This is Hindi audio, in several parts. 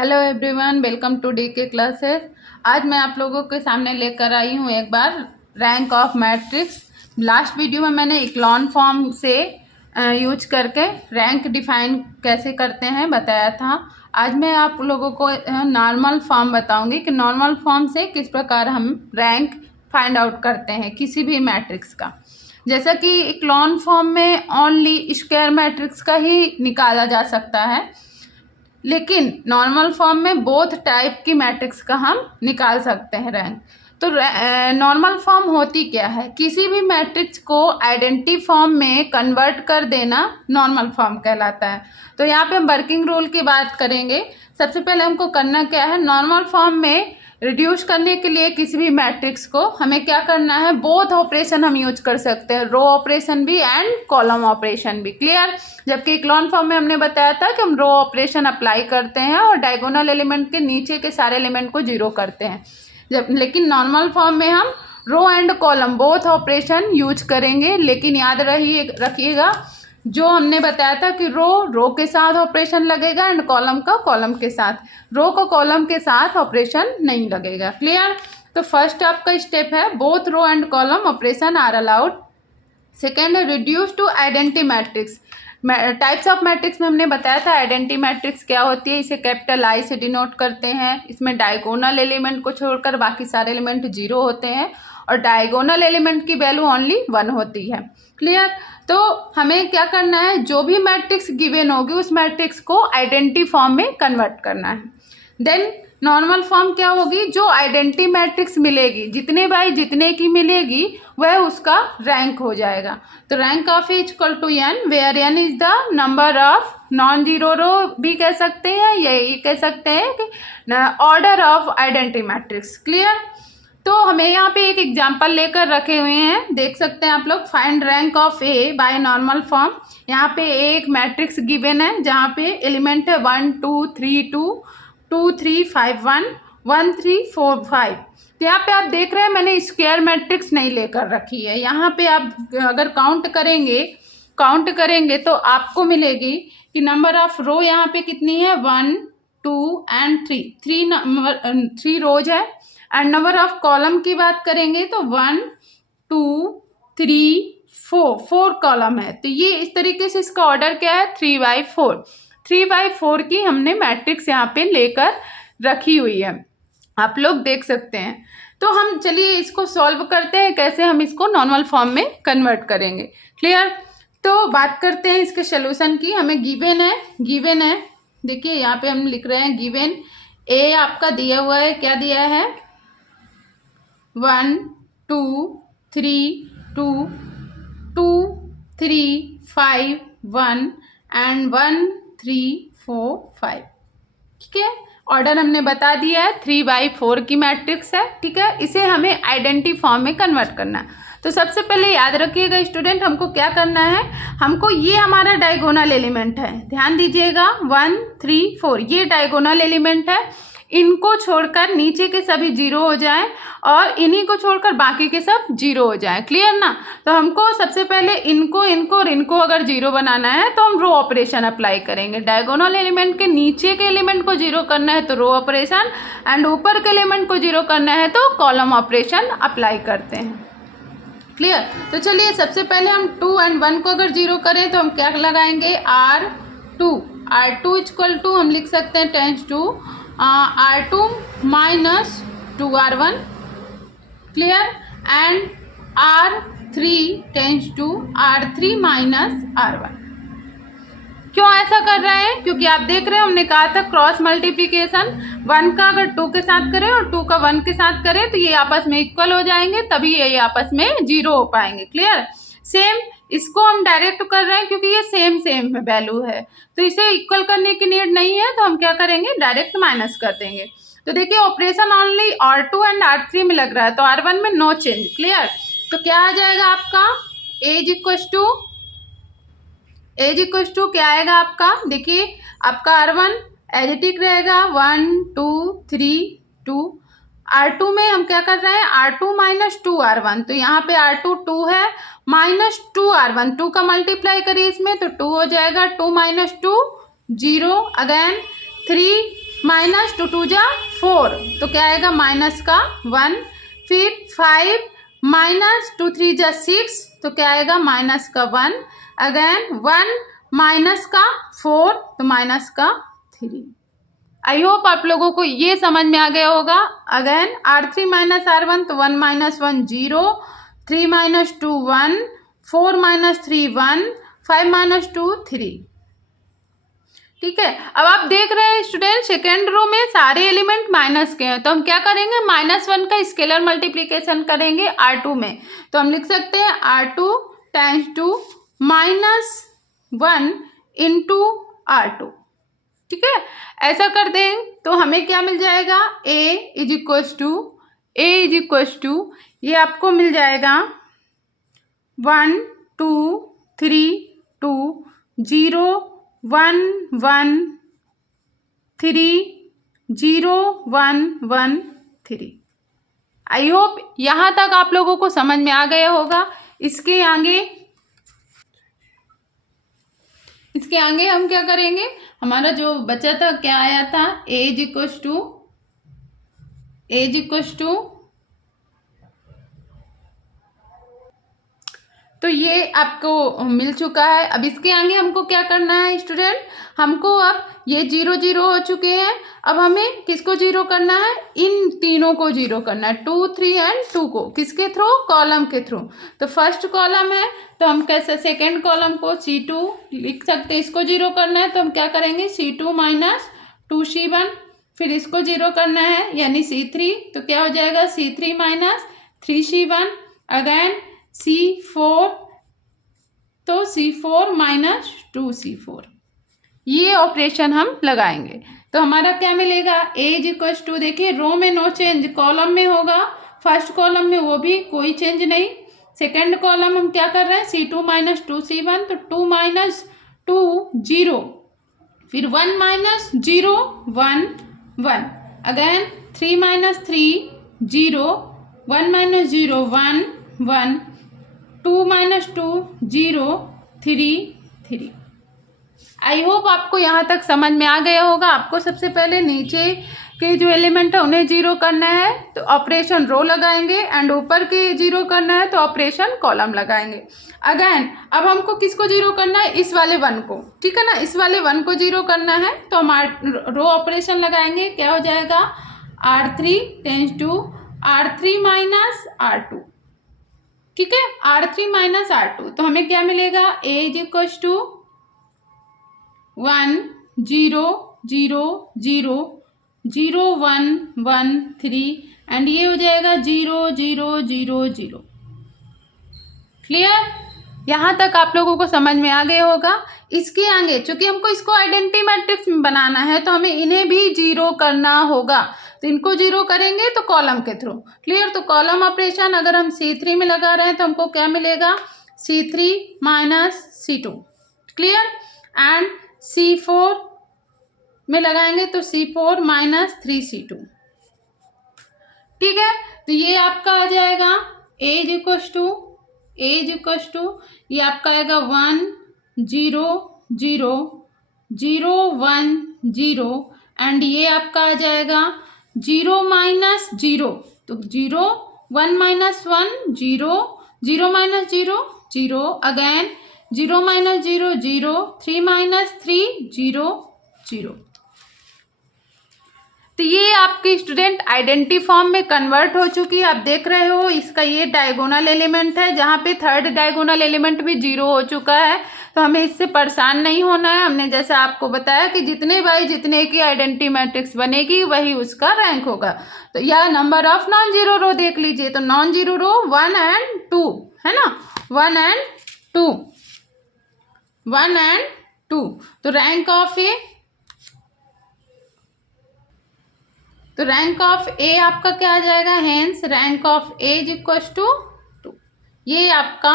Hello everyone, welcome to DK classes. आज मैं आप लोगों के सामने लेकर आई हूँ एक बार rank of matrix. Last video में मैंने इक्लॉन फॉर्म से यूज करके रैंक डिफाइन कैसे करते हैं बताया था। आज मैं आप लोगों को नॉर्मल फॉर्म बताऊंगी कि नॉर्मल फॉर्म से किस प्रकार हम रैंक फाइंड आउट करते हैं किसी भी मैट्रिक्स का। जैसा कि इक्लॉन फॉर्म में ओनली स्क्वायर मैट्रिक्स का ही निकाला जा सकता है, लेकिन नॉर्मल फॉर्म में बोथ टाइप की मैट्रिक्स का हम निकाल सकते हैं रैंक। तो नॉर्मल फॉर्म होती क्या है? किसी भी मैट्रिक्स को आइडेंटिटी फॉर्म में कन्वर्ट कर देना नॉर्मल फॉर्म कहलाता है। तो यहाँ पे हम वर्किंग रूल की बात करेंगे। सबसे पहले हमको करना क्या है, नॉर्मल फॉर्म में रिड्यूस करने के लिए किसी भी मैट्रिक्स को हमें क्या करना है, बोथ ऑपरेशन हम यूज कर सकते हैं, रो ऑपरेशन भी एंड कॉलम ऑपरेशन भी। क्लियर? जबकि इक्लॉन फॉर्म में हमने बताया था कि हम रो ऑपरेशन अप्लाई करते हैं और डायगोनल एलिमेंट के नीचे के सारे एलिमेंट को जीरो करते हैं। लेकिन नॉर्मल फॉर्म में हम row and column both operation use करेंगे। लेकिन याद रखिएगा, जो हमने बताया था कि रो के साथ ऑपरेशन लगेगा एंड कॉलम का कॉलम के साथ, रो को कॉलम के साथ ऑपरेशन नहीं लगेगा। क्लियर? तो फर्स्ट आपका स्टेप है both row and column operation are allowed. Second है reduce to identity matrix. Types of matrix में हमने बताया था आइडेंटिटी मैट्रिक्स क्या होती है, इसे कैपिटल आई से डिनोट करते हैं। इसमें डायगोनल एलिमेंट को छोड़कर बाकी सारे एलिमेंट जीरो होते हैं और डायगोनल एलिमेंट की वैल्यू ओनली 1 होती है। क्लियर? तो हमें क्या करना है, जो भी मैट्रिक्स गिवन होगी उस मैट्रिक्स को आइडेंटिटी फॉर्म में कन्वर्ट करना है। देन नॉर्मल फॉर्म क्या होगी, जो आइडेंटिटी मैट्रिक्स मिलेगी जितने बाई जितने की मिलेगी वह उसका रैंक हो जाएगा। तो rank of is equal to N, where N is the number of non zero row भी कह सकते हैं, ये कह सकते हैं कि order of identity matrix. Clear? तो हमें यहाँ पे एक एग्जाम्पल लेकर रखे हुए हैं, देख सकते हैं आप लोग। Find rank of A by normal form. यहाँ पे एक मैट्रिक्स गिवन है जहाँ पे एलिमेंट है 1 2 3 2 2 3 5 1 1 3 4 5। तो यहाँ पे आप देख रहे हैं मैंने स्क्वायर मैट्रिक्स नहीं लेकर रखी है। यहाँ पे आप अगर काउंट करेंगे तो आपको मिलेगी कि नंबर ऑफ रो यहाँ पे कितनी है, 1 2 एंड 3 रोज है। एंड नंबर ऑफ कॉलम की बात करेंगे तो 1 2 3 4 कॉलम है। तो ये इस तरीके से इसका ऑर्डर क्या है, 3/4 की हमने मैट्रिक्स यहाँ पे लेकर रखी हुई है, आप लोग देख सकते हैं। तो हम चलिए इसको सॉल्व करते हैं, कैसे हम इसको नॉर्मल फॉर्म में कन्वर्ट करेंगे। क्लियर? तो बात करते हैं इसके सोल्यूशन की। हमें गिवन है, देखिए यहाँ पे हम लिख रहे हैं गिवन ए आपका दिया हुआ है, क्या दिया है, 1 2 3 2 2 3 5 1 एंड 1 3 4 5। ठीक है, ऑर्डर हमने बता दिया है, 3/4 की मैट्रिक्स है। ठीक है, इसे हमें आइडेंटिटी फॉर्म में कन्वर्ट करना है। तो सबसे पहले याद रखिएगा स्टूडेंट, हमको क्या करना है, हमको ये हमारा डायगोनल एलिमेंट है, ध्यान दीजिएगा 1 3 4 ये डायगोनल एलिमेंट है। इनको छोड़कर नीचे के सभी जीरो हो जाएं और इन्हीं को छोड़कर बाकी के सब जीरो हो जाएं। क्लियर ना? तो हमको सबसे पहले इनको और इनको अगर जीरो बनाना है तो हम रो ऑपरेशन अप्लाई करेंगे। डायगोनल एलिमेंट के नीचे के एलिमेंट को जीरो करना है तो रो ऑपरेशन, एंड ऊपर के एलिमेंट को जीरो करना है तो कॉलम ऑपरेशन अप्लाई करते हैं। क्लियर? तो चलिए सबसे पहले हम 2 एंड 1 को अगर जीरो करें तो हम क्या लगाएंगे, R2 इक्वल टू हम लिख सकते हैं tends to R2 minus 2R1। Clear? And R3 tends to R3 minus R1। क्यों ऐसा कर रहे हैं? क्योंकि आप देख रहे हैं हमने कहा था क्रॉस मल्टीप्लिकेशन, 1 का अगर 2 के साथ करें और 2 का 1 के साथ करें तो ये आपस में इक्वल हो जाएंगे, तभी ये आपस में जीरो हो पाएंगे। क्लियर? सेम इसको हम डायरेक्ट कर रहे हैं क्योंकि ये सेम वैल्यू है, तो इसे इक्वल करने की नीड नहीं है, तो हम क्या करेंगे, डायरेक्ट माइनस कर देंगे। तो देखिए operation only R2 and R3 में लग रहा है, तो R1 में नो चेंज। क्लियर? तो क्या आ जाएगा आपका एज इक्वल टू क्या आएगा आपका, देखिए आपका R1 एज इट इज रहेगा 1 2 3 2। R2 में हम क्या कर रहे हैं, R2 minus 2R1, तो यहाँ पे R2 2 है, माइनस 2R1, 2 का मल्टीप्लाई करिए इसमें तो 2 हो जाएगा, 2 minus 2 0, अगेन 3 माइनस 2 2 जा 4, तो क्या आएगा माइनस का 1। फिर 5 माइनस 2 3 जा 6, तो क्या आएगा माइनस का 1। अगेन 1 माइनस का 4, तो माइनस का 3। आई होप आप लोगों को ये समझ में आ गया होगा। अगेन R3 माइनस R1, तो 1 माइनस 1 0, 3 माइनस 2 1, 4 माइनस 3 1, 5 माइनस 2 3। ठीक है, अब आप देख रहे हैं स्टूडेंट सेकेंड रो में सारे एलिमेंट माइनस के हैं, तो हम क्या करेंगे -1 का स्केलर मल्टीप्लिकेशन करेंगे R2 में। तो हम लिख सकते हैं R2 टाइम्स 2 -1 इंटू R2। ठीक है, ऐसा कर दें तो हमें क्या मिल जाएगा, a इज इक्वल्स टू ये आपको मिल जाएगा 1 2 3 2 0 1 1 3 0 1 1 3। आई होप यहाँ तक आप लोगों को समझ में आ गया होगा। इसके आगे हम क्या करेंगे, हमारा जो बचा था क्या आया था, a इज इक्वल्स टू तो ये आपको मिल चुका है। अब इसके आगे हमको क्या करना है स्टूडेंट, हमको अब ये 0 0 हो चुके हैं, अब हमें किसको 0 करना है, इन तीनों को 0 करना है, 2 3 एंड 2 को, किसके थ्रू, कॉलम के थ्रू। तो फर्स्ट कॉलम है तो हम कैसे सेकेंड कॉलम को C2 लिख सकते हैं, इसको 0 करना है तो हम क्या करेंगे C2 माइनस 2C1। फिर इसको 0 करना है यानी C3, तो क्या हो जाएगा C3 minus 3C1। Again C4, तो C4 माइनस 2C4। ये ऑपरेशन हम लगाएंगे तो हमारा क्या मिलेगा, a इज इक्वल्स टू, देखिए रो में नो चेंज, कॉलम में होगा, फर्स्ट कॉलम में वो भी कोई चेंज नहीं। सेकेंड कॉलम हम क्या कर रहे हैं, C2 माइनस 2C1, तो 2 माइनस 2 0, फिर 1 minus 0 1 1, again 3 minus 3 0, 1 minus 0 1 1, 2 minus 2 0 3 3। I hope आपको यहाँ तक समझ में आ गया होगा। आपको सबसे पहले नीचे के जो एलिमेंट है उन्हें 0 करना है तो ऑपरेशन रो लगाएंगे, एंड ऊपर के 0 करना है तो ऑपरेशन कॉलम लगाएंगे। अगेन अब हमको किसको 0 करना है, इस वाले 1 को, ठीक है ना, इस वाले 1 को 0 करना है तो हम रो ऑपरेशन लगाएंगे। क्या हो जाएगा, R3 tends to R3 minus R2। ठीक है, R3 माइनस R2, तो हमें क्या मिलेगा, a is equals to 1 0 0 0 0 1 1 3, and ये हो जाएगा 0 0 0 0। क्लियर, यहाँ तक आप लोगों को समझ में आ गया होगा। इसके आगे चूंकि हमको इसको आइडेंटिटी मैट्रिक्स में बनाना है तो हमें इन्हें भी 0 करना होगा, तो इनको 0 करेंगे तो कॉलम के थ्रू। क्लियर, तो कॉलम ऑपरेशन अगर हम C3 में लगा रहे हैं तो हमको क्या मिलेगा, C3 minus C2। Clear, and C4 में लगाएंगे तो C4 माइनस 3C2। ठीक है, तो ये आपका आ जाएगा a इज इक्वल्स टू ये आपका आएगा 1 0 0 0 1 0, एंड ये आपका आ जाएगा 0 माइनस 0, तो 0 1 minus 1 0 0 minus 0 0, again 0 minus 0 0, 3 minus 3 0 0। तो ये आपकी स्टूडेंट आइडेंटिटी फॉर्म में कन्वर्ट हो चुकी है। आप देख रहे हो इसका ये डायगोनल एलिमेंट है, जहाँ पे थर्ड डायगोनल एलिमेंट भी 0 हो चुका है, तो हमें इससे परेशान नहीं होना है। हमने जैसा आपको बताया कि जितने बाई जितने की आइडेंटिटी मैट्रिक्स बनेगी वही उसका रैंक होगा। तो यह नंबर ऑफ नॉन जीरो रो देख लीजिए, तो नॉन जीरो रो 1 एंड 2 है ना, 1 एंड 2 1 एंड 2, तो रैंक ऑफ ए आपका क्या आ जाएगा, hence rank of A is equals to 2। ये आपका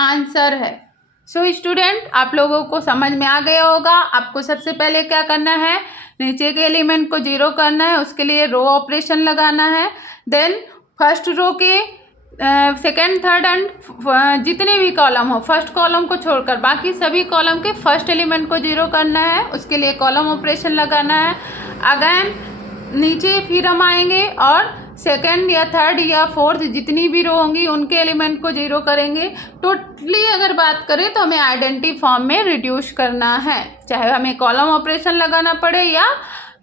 आंसर है। सो स्टूडेंट आप लोगों को समझ में आ गया होगा। आपको सबसे पहले क्या करना है, नीचे के एलिमेंट को 0 करना है, उसके लिए रो ऑपरेशन लगाना है। देन फर्स्ट रो के सेकेंड थर्ड एंड जितने भी कॉलम हो, फर्स्ट कॉलम को छोड़कर बाकी सभी कॉलम के फर्स्ट एलिमेंट को 0 करना है, उसके लिए कॉलम ऑपरेशन लगाना है। अगेन नीचे फिर हम आएंगे और सेकंड या थर्ड या फोर्थ जितनी भी रो होंगी उनके एलिमेंट को 0 करेंगे। टोटली अगर बात करें तो हमें आइडेंटिटी फॉर्म में रिड्यूस करना है, चाहे हमें कॉलम ऑपरेशन लगाना पड़े या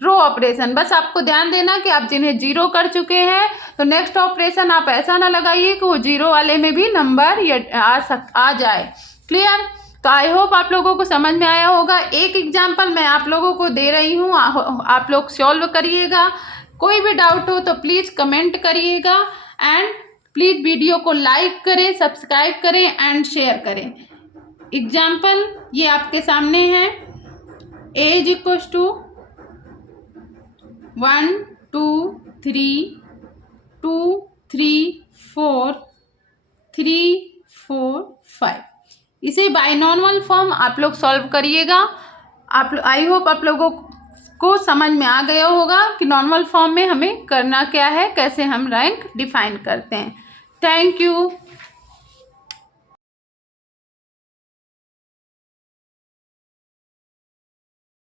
रो ऑपरेशन। बस आपको ध्यान देना कि आप जिन्हें 0 कर चुके हैं तो नेक्स्ट ऑपरेशन आप ऐसा ना लगाइए कि वो 0 वाले में भी नंबर आ जाए। क्लियर? तो आई होप आप लोगों को समझ में आया होगा। एक एग्जाम्पल मैं आप लोगों को दे रही हूँ, आप लोग सॉल्व करिएगा। कोई भी डाउट हो तो प्लीज़ कमेंट करिएगा एंड प्लीज़ वीडियो को लाइक करें, सब्सक्राइब करें एंड शेयर करें। एग्जाम्पल ये आपके सामने है। ए इज इक्वल्स टू 1 2 3 2 3 4 3 4 5। इसे बाइनॉर्मल फॉर्म आप लोग सॉल्व करिएगा। आई होप आप लोगों को समझ में आ गया होगा कि नॉर्मल फॉर्म में हमें करना क्या है, कैसे हम रैंक डिफाइन करते हैं। Thank you.